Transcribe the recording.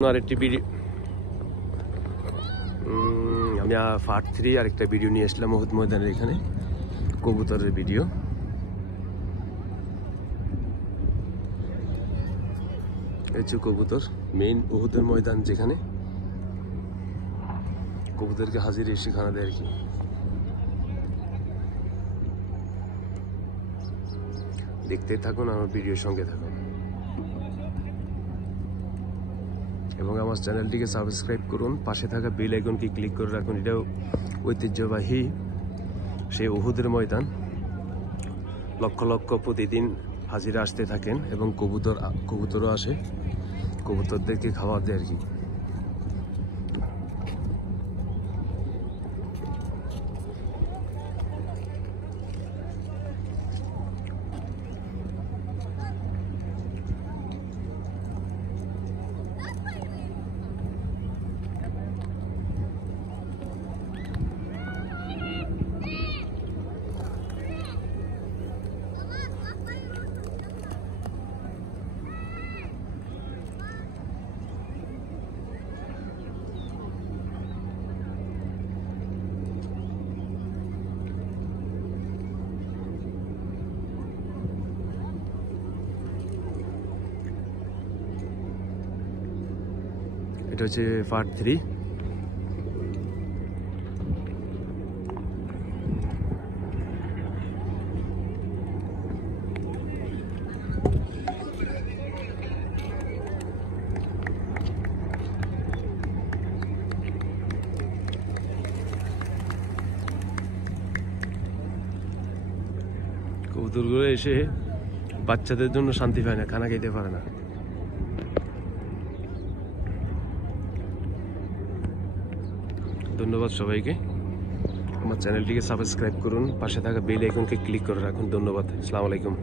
আরেকটি ভিডিও আমি পার্ট 3 আরেকটা ভিডিও নিয়ে আসলাম উহুদ ময়দানের এখানে কবুতরের ভিডিও। এই যে কবুতর মেইন উহুদের ময়দান যেখানে কবুতরকে হাজির সেখানে দেয় আর কি। দেখতে থাকুন, আমার ভিডিওর সঙ্গে থাকুন এবং আমার চ্যানেলটিকে সাবস্ক্রাইব করুন। পাশে থাকা বেল আইকনকে ক্লিক করে রাখুন। এটাও ঐতিহ্যবাহী সেই উহুদের ময়দান। লক্ষ লক্ষ প্রতিদিন হাজিরা আসতে থাকেন এবং কবুতরও আসে, কবুতরদেরকে খাবার দেয় আর কি। এটা হচ্ছে পার্ট 3। কবুতরগুলো এসে বাচ্চাদের জন্য শান্তি পায় না, খানা খেতে পারে না। ধন্যবাদ সবাইকে। আমার চ্যানেলটিকে সাবস্ক্রাইব করুন, পাশে থাকা বেল আইকনকে ক্লিক করে রাখুন। ধন্যবাদ। আসসালামু আলাইকুম।